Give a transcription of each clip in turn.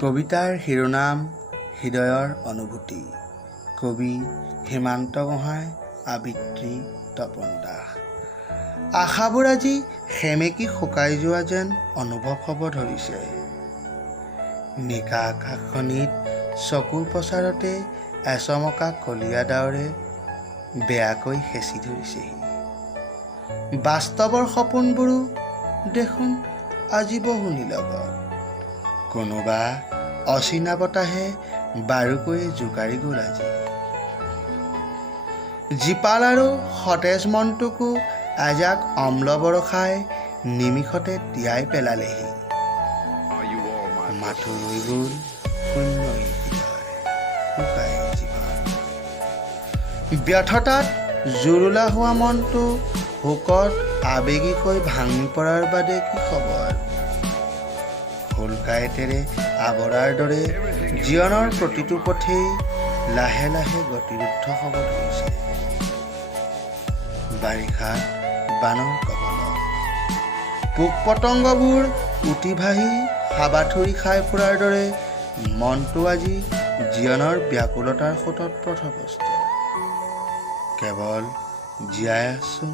কবিতাৰ শিৰোনাম হৃদয়ৰ অনুভূতি। কবি হিমান্ত গোহাঁই, আবৃত্তি তপন দাস। আশাবোৰ আজি সেমেকি শুকাই যোৱা যেন অনুভৱ হ'ব ধৰিছে। নিকা আকাশখনিত চকুৰ পচাৰতে এচমকা কলীয়া ডাৱৰে বেয়াকৈ হেঁচি ধৰিছেহি। বাস্তৱৰ সপোনবোৰো দেখোন আজি বহু নিলগত। কোনোবা অচিনা বতাহে বাৰুকৈ জোকাৰি গ'ল আজি। জীপাল আৰু সতেজ মনটোকো এজাক অম্ল বৰষাই নিমিষতে তিয়াই পেলালেহি। মাথো ৰৈ গ'ল শূন্য শুকাই জীৱন। ব্যৰ্থতাত জুৰুলা হোৱা মনটো শোকত আৱেগিকৈ ভাঙি পৰাৰ বাদে কি খবৰ। ফুলকাঁইতেৰে আৱৰাৰ দৰে জীৱনৰ প্ৰতিটো পথেই লাহে লাহে গতিৰোধ হ'ব ধৰিছে। বাৰিষাত বানৰ কবলত পোক পতংগবোৰ উটি ভাহি হাবাথুৰি খাই ফুৰাৰ দৰে মনটো আজি জীৱনৰ ব্যাকুলতাৰ সোঁতত পথভ্ৰষ্ট। কেৱল জীয়াই আছো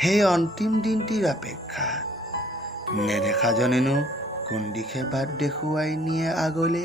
সেই অন্তিম দিনটিৰ অপেক্ষাত। নেদেখাজনেনো কোন দিশে বাট দেখুৱাই নিয়ে আগলে।